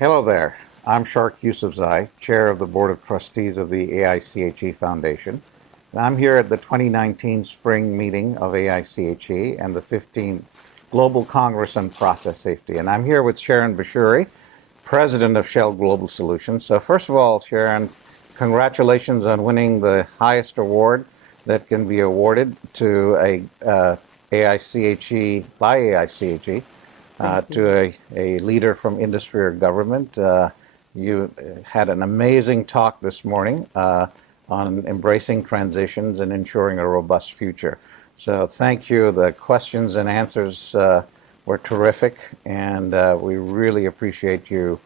Hello there. I'm Shark Yousafzai, Chair of the Board of Trustees of the AIChE Foundation. And I'm here at the 2019 spring meeting of AIChE and the 15th Global Congress on Process Safety. And I'm here with Sharon Beshouri, President of Shell Global Solutions. So first of all, Sharon, congratulations on winning the highest award that can be awarded to a AIChE by AIChE. To a leader from industry or government. You had an amazing talk this morning on embracing transitions and ensuring a robust future. So thank you. The questions and answers were terrific, and we really appreciate you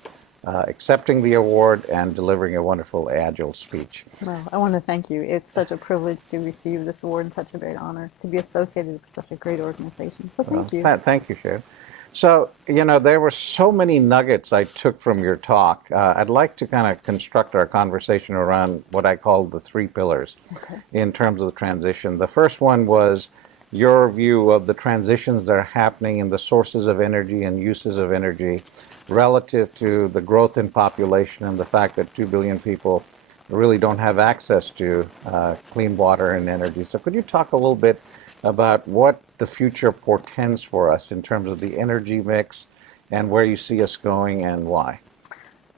accepting the award and delivering a wonderful AGILE speech. Well, I want to thank you. It's such a privilege to receive this award and such a great honor to be associated with such a great organization. So thank you. Thank you, Sharon. So, there were so many nuggets I took from your talk. I'd like to kind of construct our conversation around what I call the three pillars in terms of the transition. The first one was your view of the transitions that are happening in the sources of energy and uses of energy relative to the growth in population and the fact that 2 billion people really don't have access to clean water and energy. So could you talk a little bit about what the future portends for us in terms of the energy mix and where you see us going and why?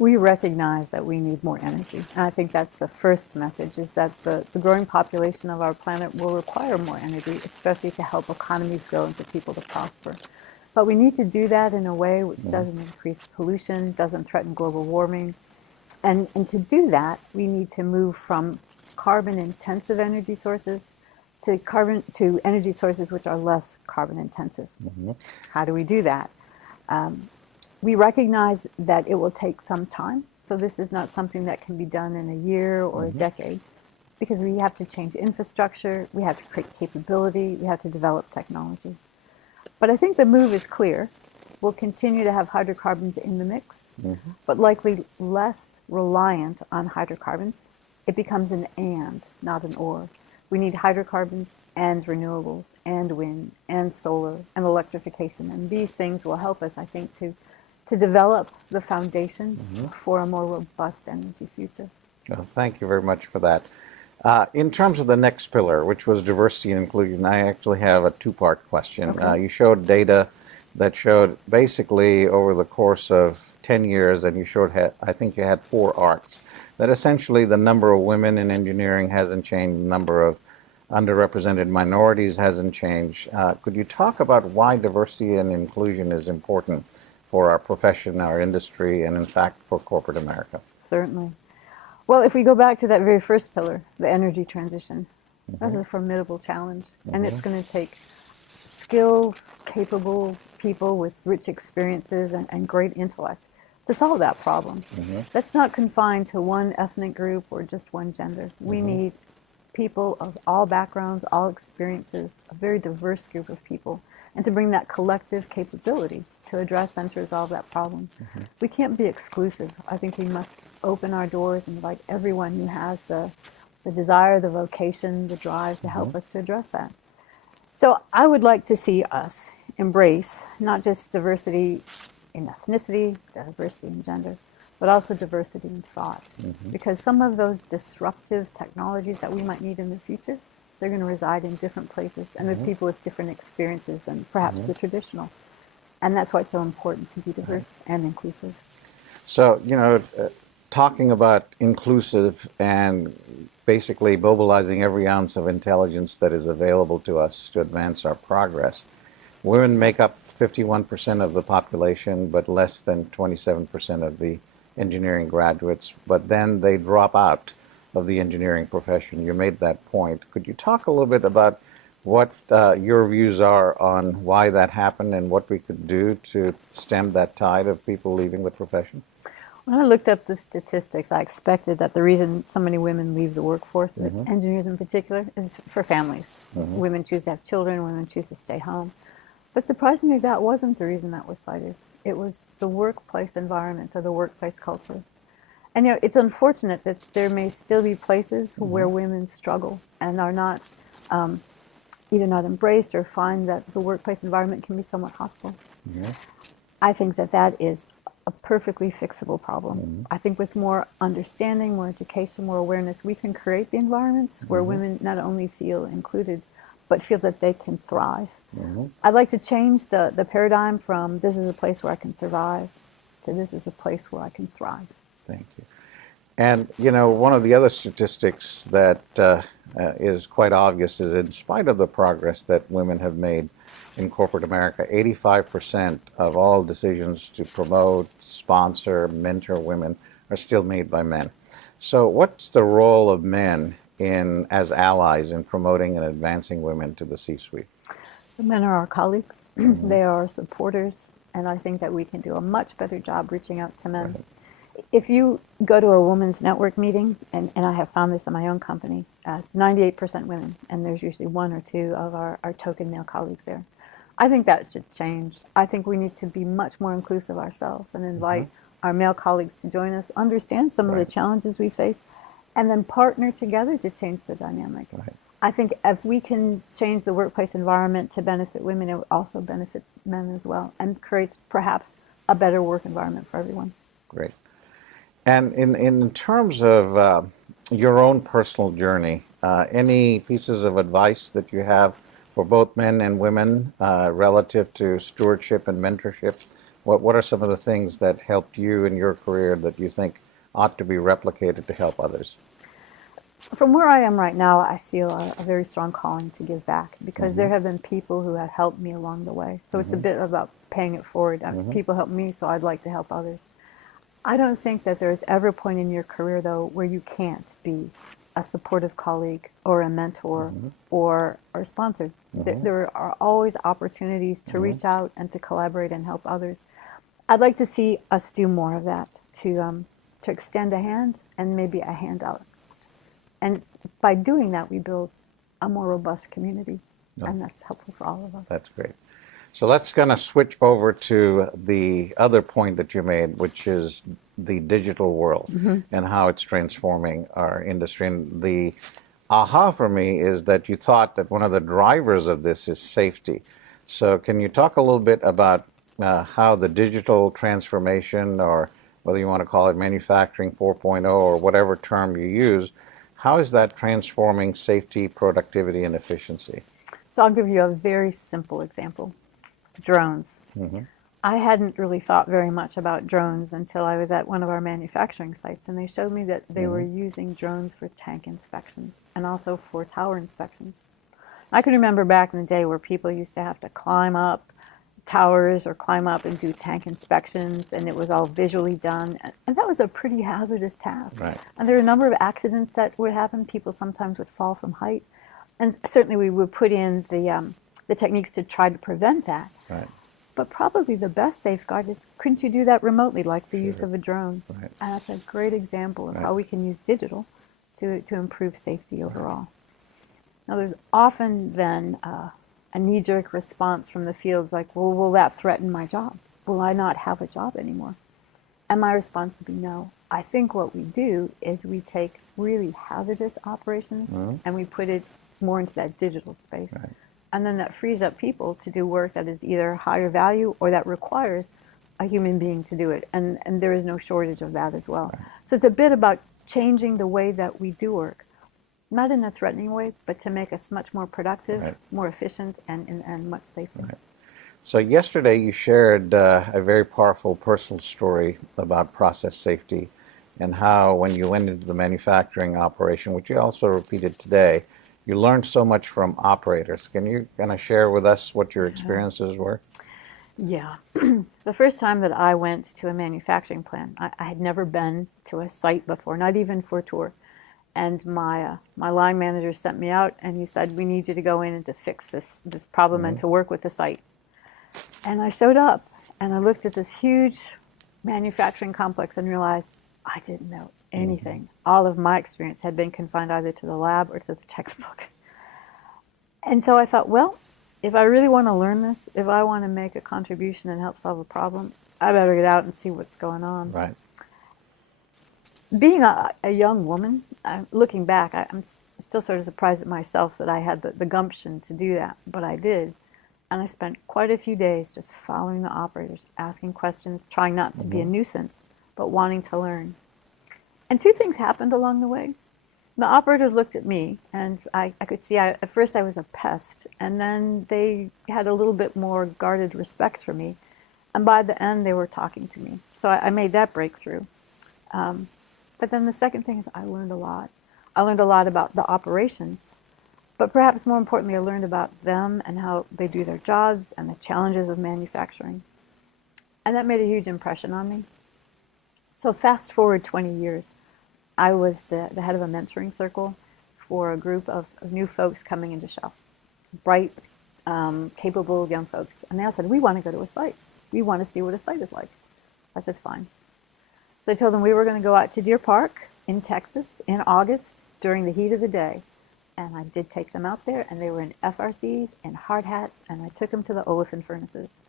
We recognize that we need more energy. And I think that's the first message, is that the growing population of our planet will require more energy, especially to help economies grow and for people to prosper. But we need to do that in a way which doesn't increase pollution, doesn't threaten global warming. And to do that, we need to move from carbon-intensive energy sources to energy sources which are less carbon intensive. How do we do that? We recognize that it will take some time. So this is not something that can be done in a year or a decade, because we have to change infrastructure, we have to create capability, we have to develop technology. But I think the move is clear. We'll continue to have hydrocarbons in the mix, but likely less reliant on hydrocarbons. It becomes an and, not an or. We need hydrocarbons and renewables and wind and solar and electrification. And these things will help us, I think, to develop the foundation for a more robust energy future. Well, thank you very much for that. In terms of the next pillar, which was diversity and inclusion, I actually have a two-part question. You showed data that showed basically over the course of 10 years, and you showed, I think you had 4 arcs, that essentially the number of women in engineering hasn't changed, the number of underrepresented minorities hasn't changed. Could you talk about why diversity and inclusion is important for our profession, our industry, and in fact for corporate America? Certainly. Well, if we go back to that very first pillar, the energy transition, that's a formidable challenge. And it's going to take skilled, capable people with rich experiences and great intellect to solve that problem. That's not confined to one ethnic group or just one gender. We need people of all backgrounds, all experiences, a very diverse group of people, and to bring that collective capability to address and to resolve that problem. We can't be exclusive. I think we must open our doors and invite everyone who has the desire, the vocation, the drive to help us to address that. So I would like to see us embrace not just diversity in ethnicity, diversity in gender, but also diversity in thought. Because some of those disruptive technologies that we might need in the future, they're going to reside in different places and with people with different experiences than perhaps the traditional. And that's why it's so important to be diverse and inclusive. So, talking about inclusive and basically mobilizing every ounce of intelligence that is available to us to advance our progress, women make up 51% of the population, but less than 27% of the engineering graduates, but then they drop out of the engineering profession. You made that point. Could you talk a little bit about what your views are on why that happened and what we could do to stem that tide of people leaving the profession? When I looked up the statistics, I expected that the reason so many women leave the workforce, engineers in particular, is for families. Women choose to have children, women choose to stay home. But surprisingly, that wasn't the reason that was cited. It was the workplace environment or the workplace culture. And it's unfortunate that there may still be places where women struggle and are not either not embraced or find that the workplace environment can be somewhat hostile. I think that that is a perfectly fixable problem. I think with more understanding, more education, more awareness, we can create the environments where women not only feel included, but feel that they can thrive. I'd like to change the paradigm from this is a place where I can survive to this is a place where I can thrive. Thank you. And, one of the other statistics that is quite obvious is in spite of the progress that women have made in corporate America, 85% of all decisions to promote, sponsor, mentor women are still made by men. So what's the role of men as allies in promoting and advancing women to the C-suite? So men are our colleagues. They are our supporters. And I think that we can do a much better job reaching out to men. Right. If you go to a women's network meeting, and I have found this in my own company, it's 98% women, and there's usually one or two of our token male colleagues there. I think that should change. I think we need to be much more inclusive ourselves and invite our male colleagues to join us, understand some of the challenges we face, and then partner together to change the dynamic. Right. I think if we can change the workplace environment to benefit women, it would also benefit men as well, and creates perhaps a better work environment for everyone. Great. And in terms of your own personal journey, any pieces of advice that you have for both men and women relative to stewardship and mentorship? What are some of the things that helped you in your career that you think ought to be replicated to help others? From where I am right now, I feel a very strong calling to give back because there have been people who have helped me along the way. So it's a bit about paying it forward. People help me, so I'd like to help others. I don't think that there's ever a point in your career, though, where you can't be a supportive colleague or a mentor or a sponsor. There are always opportunities to reach out and to collaborate and help others. I'd like to see us do more of that, to extend a hand and maybe a handout. And by doing that, we build a more robust community, and that's helpful for all of us. That's great. So let's kind of switch over to the other point that you made, which is the digital world and how it's transforming our industry. And the aha for me is that you thought that one of the drivers of this is safety. So can you talk a little bit about how the digital transformation, or whether you want to call it manufacturing 4.0 or whatever term you use, how is that transforming safety, productivity, and efficiency? So I'll give you a very simple example. Drones. I hadn't really thought very much about drones until I was at one of our manufacturing sites, and they showed me that they were using drones for tank inspections and also for tower inspections. I can remember back in the day where people used to have to climb up towers or climb up and do tank inspections, and it was all visually done, and that was a pretty hazardous task. Right. And there were a number of accidents that would happen. People sometimes would fall from height, and certainly we would put in the techniques to try to prevent that. Right. But probably the best safeguard is, couldn't you do that remotely, like the use of a drone? Right. And that's a great example of how we can use digital to improve safety overall. Now, there's often then a knee-jerk response from the fields like, well, will that threaten my job? Will I not have a job anymore? And my response would be no. I think what we do is we take really hazardous operations and we put it more into that digital space. Right. And then that frees up people to do work that is either higher value or that requires a human being to do it. And there is no shortage of that as well. Right. So it's a bit about changing the way that we do work, not in a threatening way, but to make us much more productive, more efficient, and much safer. Right. So yesterday you shared a very powerful personal story about process safety and how when you went into the manufacturing operation, which you also repeated today, you learned so much from operators. Can you kind of share with us what your experiences were? Yeah. The first time that I went to a manufacturing plant, I had never been to a site before, not even for a tour. And my line manager sent me out, and he said, we need you to go in and to fix this problem and to work with the site. And I showed up, and I looked at this huge manufacturing complex and realized I didn't know anything. All of my experience had been confined either to the lab or to the textbook. And so I thought, well, if I really want to learn this, if I want to make a contribution and help solve a problem, I better get out and see what's going on. Right. Being a young woman, looking back, I'm still sort of surprised at myself that I had the gumption to do that, but I did. And I spent quite a few days just following the operators, asking questions, trying not to be a nuisance, but wanting to learn. And two things happened along the way. The operators looked at me, and I could see at first I was a pest, and then they had a little bit more guarded respect for me. And by the end, they were talking to me. So I made that breakthrough. But then the second thing is I learned a lot. I learned a lot about the operations, but perhaps more importantly, I learned about them and how they do their jobs and the challenges of manufacturing. And that made a huge impression on me. So fast forward 20 years, I was the head of a mentoring circle for a group of new folks coming into Shell, bright, capable young folks. And they all said, we want to go to a site. We want to see what a site is like. I said, fine. So I told them we were going to go out to Deer Park in Texas in August during the heat of the day. And I did take them out there, and they were in FRCs and hard hats, and I took them to the olefin furnaces.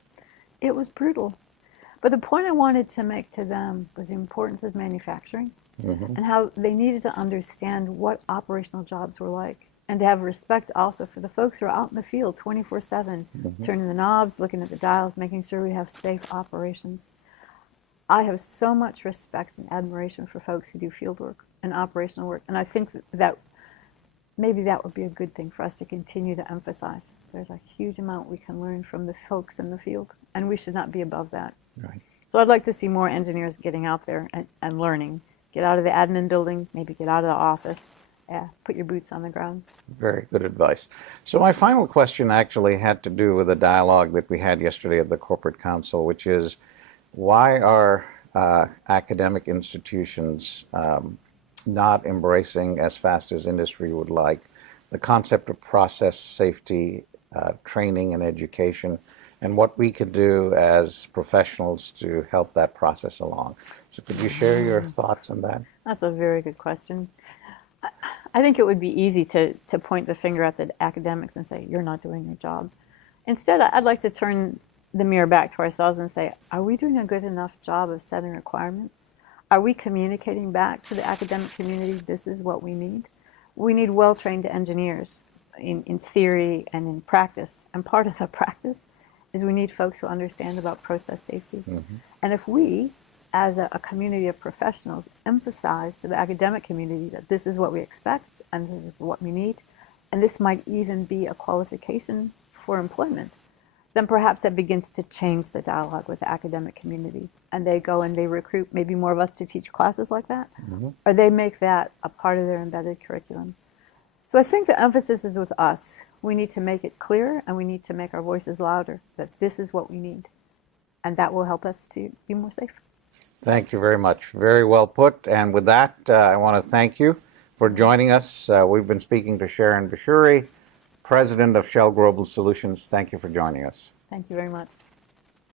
It was brutal. But the point I wanted to make to them was the importance of manufacturing and how they needed to understand what operational jobs were like, and to have respect also for the folks who are out in the field 24/7, turning the knobs, looking at the dials, making sure we have safe operations. I have so much respect and admiration for folks who do field work and operational work, and I think that maybe that would be a good thing for us to continue to emphasize. There's a huge amount we can learn from the folks in the field, and we should not be above that. Right. So I'd like to see more engineers getting out there and learning. Get out of the admin building, maybe get out of the office. Yeah, put your boots on the ground. Very good advice. So my final question actually had to do with a dialogue that we had yesterday at the Corporate Council, which is, why are academic institutions not embracing as fast as industry would like the concept of process safety training and education, and what we could do as professionals to help that process along? So could you share your thoughts on that? That's a very good question. I think it would be easy to point the finger at the academics and say, you're not doing your job. Instead, I'd like to turn the mirror back to ourselves and say, are we doing a good enough job of setting requirements? Are we communicating back to the academic community, this is what we need? We need well-trained engineers in theory and in practice. And part of the practice is we need folks who understand about process safety. And if we, as a community of professionals, emphasize to the academic community that this is what we expect and this is what we need, and this might even be a qualification for employment, then perhaps that begins to change the dialogue with the academic community. And they go and they recruit maybe more of us to teach classes like that, or they make that a part of their embedded curriculum. So I think the emphasis is with us. We need to make it clear, and we need to make our voices louder, that this is what we need. And that will help us to be more safe. Thank you very much. Very well put. And with that, I want to thank you for joining us. We've been speaking to Sharon Beshouri, President of Shell Global Solutions. Thank you for joining us. Thank you very much.